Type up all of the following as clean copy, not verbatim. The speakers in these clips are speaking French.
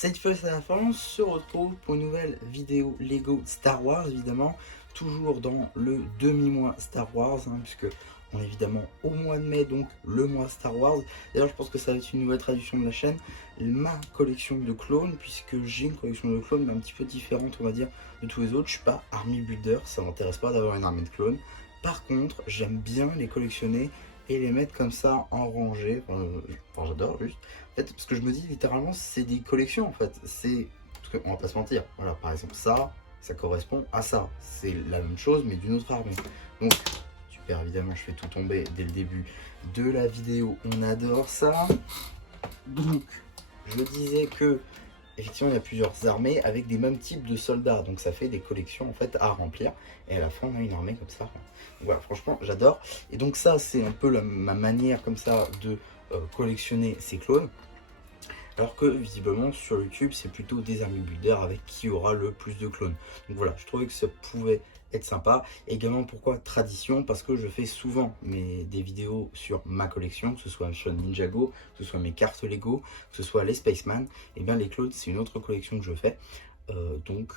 Cette fois, c'est la fin. On se retrouve pour une nouvelle vidéo Lego Star Wars, évidemment. Toujours dans le demi-mois Star Wars, puisque on est évidemment au mois de mai, donc le mois Star Wars. D'ailleurs, je pense que ça va être une nouvelle traduction de la chaîne. Ma collection de clones, puisque j'ai une collection de clones, mais un petit peu différente, on va dire, de tous les autres. Je suis pas army builder, ça m'intéresse pas d'avoir une armée de clones. Par contre, j'aime bien les collectionner et les mettre comme ça en rangée. Enfin, j'adore juste. En fait, parce que je me dis littéralement, c'est des collections en fait. C'est. Parce qu'on va pas se mentir. Voilà, par exemple, ça correspond à ça. C'est la même chose, mais d'une autre armée. Donc, super, évidemment, je fais tout tomber dès le début de la vidéo. On adore ça. Donc, je disais que. Effectivement, il y a plusieurs armées avec des mêmes types de soldats, donc ça fait des collections en fait à remplir. Et à la fin, on a une armée comme ça. Donc voilà, franchement, j'adore. Et donc ça, c'est un peu ma manière comme ça de collectionner ces clones. Alors que visiblement sur YouTube, c'est plutôt des army builders avec qui aura le plus de clones. Donc voilà, je trouvais que ça pouvait être sympa. Également, pourquoi tradition? Parce que je fais souvent des vidéos sur ma collection, que ce soit sur Ninjago, que ce soit mes cartes Lego, que ce soit les Spaceman. Et bien les clones, c'est une autre collection que je fais. Donc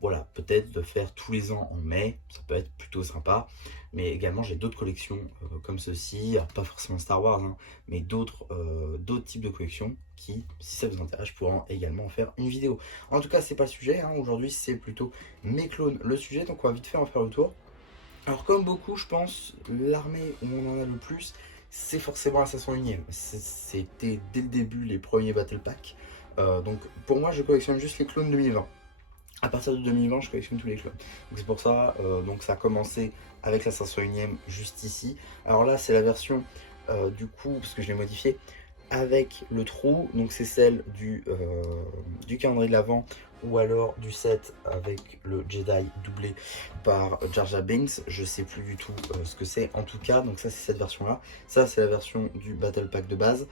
voilà, peut-être de faire tous les ans en mai, ça peut être plutôt sympa. Mais également, j'ai d'autres collections comme ceci, alors pas forcément Star Wars, mais d'autres types de collections qui, si ça vous intéresse, je pourrais également en faire une vidéo. En tout cas, c'est pas le sujet, aujourd'hui c'est plutôt mes clones le sujet, donc on va vite fait en faire le tour. Alors comme beaucoup, je pense, l'armée où on en a le plus, c'est forcément la 501ème. C'était dès le début les premiers Battle Pack. Donc pour moi, je collectionne juste les clones 2020. À partir de 2020, je collectionne tous les clones. Donc c'est pour ça, donc ça a commencé avec la 501ème juste ici. Alors là, c'est la version du coup, parce que je l'ai modifié, avec le trou. Donc c'est celle du calendrier de l'Avent ou alors du set avec le Jedi doublé par Jar Jar Binks. Je sais plus du tout ce que c'est en tout cas. Donc ça, c'est cette version là. Ça, c'est la version du Battle Pack de base.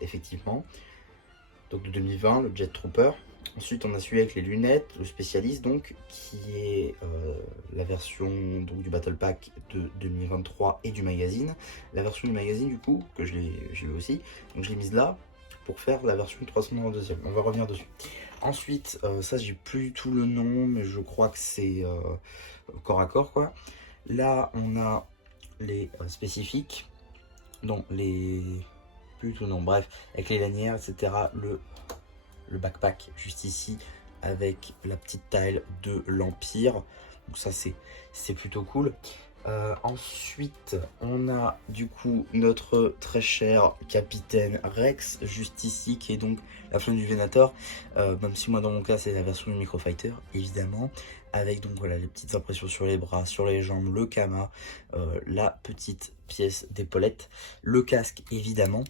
Effectivement. Donc de 2020, le Jet Trooper. Ensuite, on a celui avec les lunettes, le spécialiste, donc, qui est la version donc, du Battle Pack de 2023 et du magazine. La version du magazine, du coup, que j'ai eu aussi, donc je l'ai mise là pour faire la version 392e. On va revenir dessus. Ensuite, ça, j'ai plus du tout le nom, mais je crois que c'est corps à corps, quoi. Là, on a les spécifiques, donc les. Plus tout nom, bref, avec les lanières, etc. Le backpack juste ici avec la petite tile de l'Empire. Donc ça c'est plutôt cool. Ensuite on a du coup notre très cher capitaine Rex juste ici qui est donc la flamme du Venator, même si moi dans mon cas c'est la version du Microfighter évidemment, avec donc voilà les petites impressions sur les bras, sur les jambes, le kama, la petite pièce d'épaulette, le casque évidemment,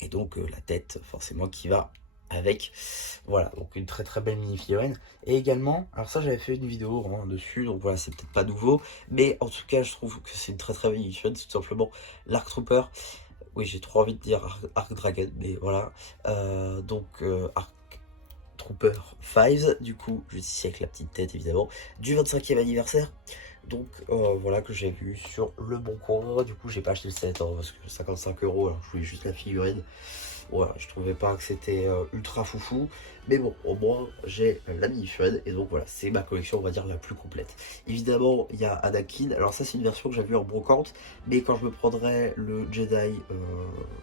et donc la tête forcément qui va avec. Voilà, donc une très très belle mini figurine. Et également, alors ça j'avais fait une vidéo vraiment dessus, donc voilà, c'est peut-être pas nouveau, mais en tout cas je trouve que c'est une très très belle mini figurine, tout simplement l'Arc Trooper. Oui, j'ai trop envie de dire Arc Dragon, mais voilà. Arc Trooper 5, du coup, juste ici avec la petite tête évidemment, du 25e anniversaire. Donc voilà, que j'ai vu sur le bon coin. Du coup j'ai pas acheté le set parce que 55 €, alors je voulais juste la figurine. Voilà, je trouvais pas que c'était ultra foufou, mais bon, au moins j'ai la mini-figurine, et donc voilà, c'est ma collection on va dire la plus complète. Évidemment il y a Anakin, alors ça c'est une version que j'ai vue en brocante, mais quand je me prendrai le Jedi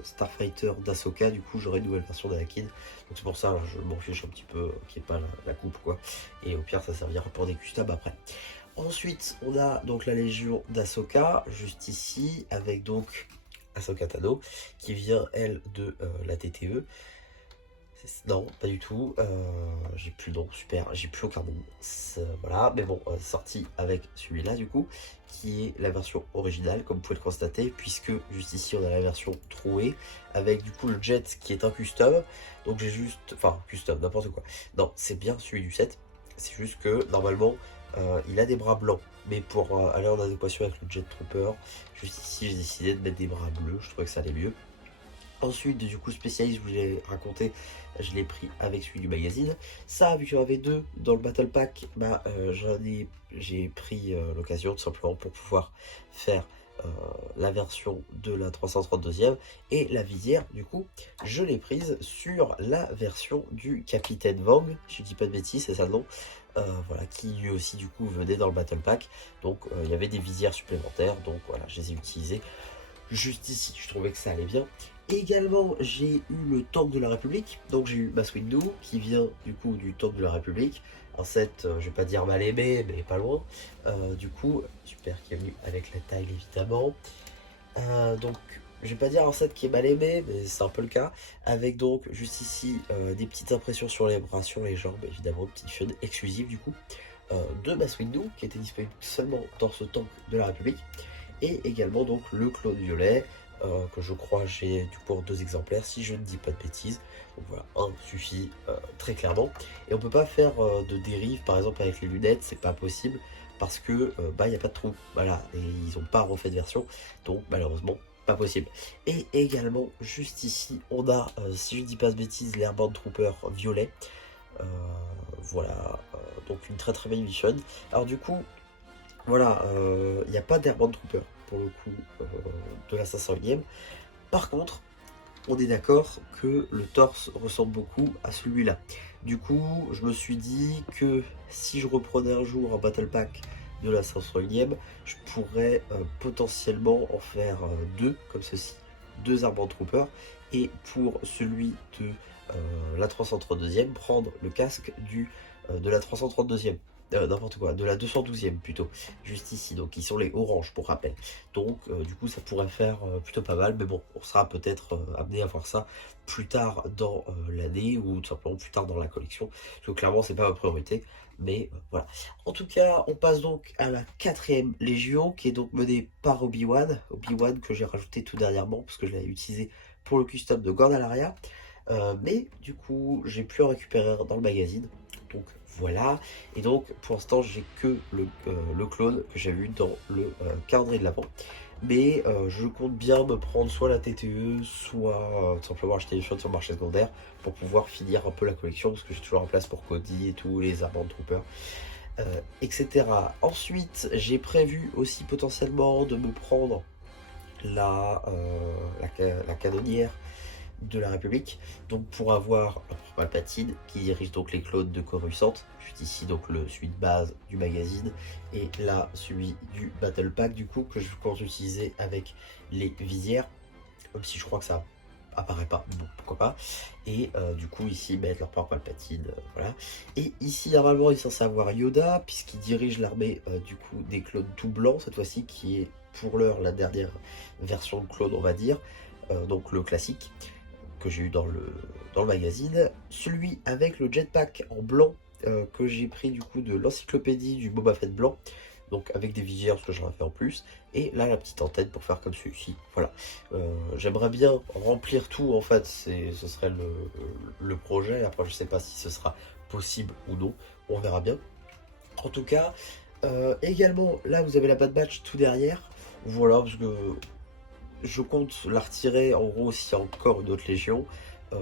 Starfighter d'Ahsoka, du coup j'aurai une nouvelle version d'Anakin. Donc c'est pour ça, je m'en fiche un petit peu qu'il n'y ait pas la coupe quoi, et au pire ça servira pour des customs après. Ensuite, on a donc la Légion d'Ahsoka, juste ici, avec donc Ahsoka Tano, qui vient, elle, de la TTE. Non, pas du tout. J'ai plus de nom, super, j'ai plus aucun nom. Voilà, mais bon, sorti avec celui-là, du coup, qui est la version originale, comme vous pouvez le constater, puisque juste ici, on a la version trouée, avec du coup le jet qui est un custom. Donc j'ai juste. Enfin, custom, n'importe quoi. Non, c'est bien celui du set. C'est juste que, normalement, il a des bras blancs, mais pour aller en adéquation avec le Jet Trooper, juste ici j'ai décidé de mettre des bras bleus, je trouvais que ça allait mieux. Ensuite, du coup, spécialiste, je vous l'ai raconté, je l'ai pris avec celui du magazine. Ça, vu qu'il y en avait deux dans le Battle Pack, j'ai pris l'occasion tout simplement pour pouvoir faire la version de la 332e, et la visière du coup je l'ai prise sur la version du Capitaine Vang, je dis pas de bêtises, c'est ça le nom. Voilà, qui lui aussi du coup venait dans le Battle Pack. Donc il y avait des visières supplémentaires, donc voilà, je les ai utilisées juste ici, je trouvais que ça allait bien. Également, j'ai eu le Tank de la République, donc j'ai eu Mass Windu qui vient du coup du Tank de la République. Un set, je vais pas dire mal aimé, mais pas loin. Du coup, super, qui est venu avec la taille évidemment. Donc, je vais pas dire un set qui est mal aimé, mais c'est un peu le cas. Avec donc juste ici des petites impressions sur les bras, sur les jambes, évidemment, petite fun exclusive du coup. De Mass Windu qui était disponible seulement dans ce Tank de la République. Et également donc le clone violet, que je crois j'ai du pour 2 exemplaires si je ne dis pas de bêtises. Donc voilà, un suffit très clairement. Et on peut pas faire de dérive par exemple avec les lunettes, c'est pas possible parce que bah il n'y a pas de trou. Voilà, et ils n'ont pas refait de version, donc malheureusement pas possible. Et également juste ici on a, si je ne dis pas de bêtises, l'Airborne Trooper violet. Voilà, donc une très très belle mission. Alors du coup, voilà, il n'y a pas d'Airborne Trooper pour le coup de la 501e. Par contre, on est d'accord que le torse ressemble beaucoup à celui-là. Du coup, je me suis dit que si je reprenais un jour un Battle Pack de la 501e, je pourrais potentiellement en faire deux, comme ceci, deux Airborne Troopers. Et pour celui de la 332e, prendre le casque de la 332e. N'importe quoi, de la 212e plutôt, juste ici, donc ils sont les oranges pour rappel. Donc du coup ça pourrait faire plutôt pas mal, mais bon, on sera peut-être amené à voir ça plus tard dans l'année ou tout simplement plus tard dans la collection, parce que clairement c'est pas ma priorité, mais voilà. En tout cas, on passe donc à la 4e Légion, qui est donc menée par Obi-Wan, Obi-Wan que j'ai rajouté tout dernièrement, parce que je l'avais utilisé pour le custom de Gordalaria, mais du coup j'ai pu en récupérer dans le magazine. Donc voilà, et donc pour l'instant j'ai que le clone que j'ai vu dans le calendrier de l'avant. Mais je compte bien me prendre soit la TTE, soit tout simplement acheter les choses sur le marché secondaire pour pouvoir finir un peu la collection, parce que j'ai toujours en place pour Cody et tout, les Airborne Troopers, etc. Ensuite, j'ai prévu aussi potentiellement de me prendre la canonnière de la République, donc pour avoir Palpatine qui dirige donc les clones de Coruscant, juste ici donc celui de base du magazine, et là celui du Battle Pack du coup que je compte utiliser avec les visières, même si je crois que ça apparaît pas, bon pourquoi pas. Et du coup ici mettre leur propre Palpatine, voilà. Et ici normalement il est censé avoir Yoda puisqu'il dirige l'armée du coup des clones tout blancs cette fois-ci, qui est pour l'heure la dernière version de clone on va dire, donc le classique que j'ai eu dans le magazine, celui avec le jetpack en blanc que j'ai pris du coup de l'encyclopédie du Boba Fett blanc, donc avec des visières parce que j'en ai fait en plus, et là la petite antenne pour faire comme celui-ci. Voilà, j'aimerais bien remplir tout en fait, ce serait le projet. Après je sais pas si ce sera possible ou non, on verra bien. En tout cas, également là vous avez la Bad Batch tout derrière, voilà, parce que je compte la retirer en gros s'il y a encore une autre légion. Euh,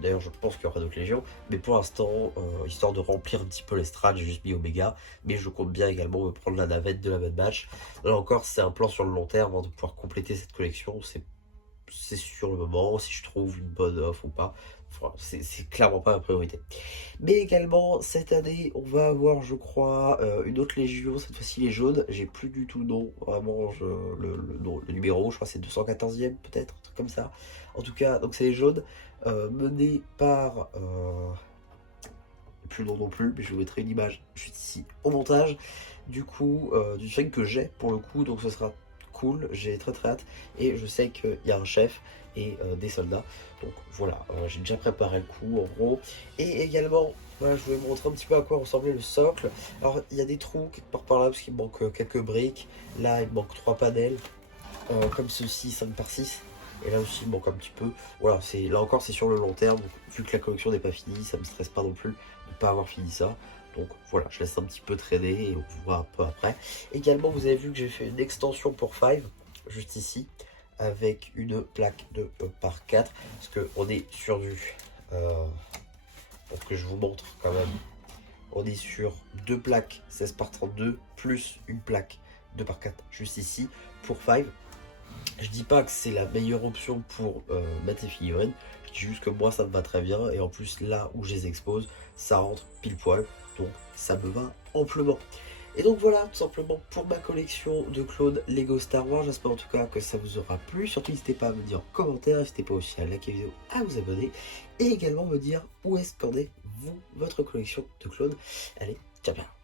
D'ailleurs, je pense qu'il y aura d'autres légions, mais pour l'instant, histoire de remplir un petit peu les strats, j'ai juste mis Oméga. Mais je compte bien également me prendre la navette de la Bad Batch. Là encore, c'est un plan sur le long terme de pouvoir compléter cette collection. C'est sur le moment, si je trouve une bonne offre ou pas. Enfin, c'est clairement pas ma priorité. Mais également, cette année, on va avoir, je crois, une autre légion, cette fois-ci les jaunes. J'ai plus du tout le nom, vraiment, le numéro, je crois que c'est 214e peut-être, un truc comme ça. En tout cas, donc c'est les jaunes, menés par... plus le nom non plus, mais je vous mettrai une image juste ici au montage. Du coup, du truc que j'ai pour le coup, donc ce sera cool, j'ai très très hâte. Et je sais qu'il y a un chef et des soldats. Donc voilà, j'ai déjà préparé le coup en gros. Et également, voilà, je vais vous montrer un petit peu à quoi ressemblait le socle. Alors il y a des trous quelque part par là parce qu'il manque quelques briques. Là il manque 3 panels, comme ceci, 5 par 6. Et là aussi il manque un petit peu. Voilà, là encore c'est sur le long terme. Donc, vu que la collection n'est pas finie, ça me stresse pas non plus de pas avoir fini ça. Donc voilà, je laisse un petit peu traîner et on voit un peu après. Également, vous avez vu que j'ai fait une extension pour 5, juste ici, avec une plaque de par 4, parce qu'on est sur du... pour que je vous montre quand même, on est sur deux plaques 16 par 32, plus une plaque 2 par 4, juste ici, pour 5. Je dis pas que c'est la meilleure option pour mettre les figurines, je dis juste que moi ça me va très bien et en plus là où je les expose, ça rentre pile poil, donc ça me va amplement. Et donc voilà, tout simplement pour ma collection de clones Lego Star Wars. J'espère en tout cas que ça vous aura plu. Surtout n'hésitez pas à me dire en commentaire, n'hésitez pas aussi à liker la vidéo, à vous abonner et également me dire où est-ce qu'en est vous, votre collection de clones. Allez, ciao ciao.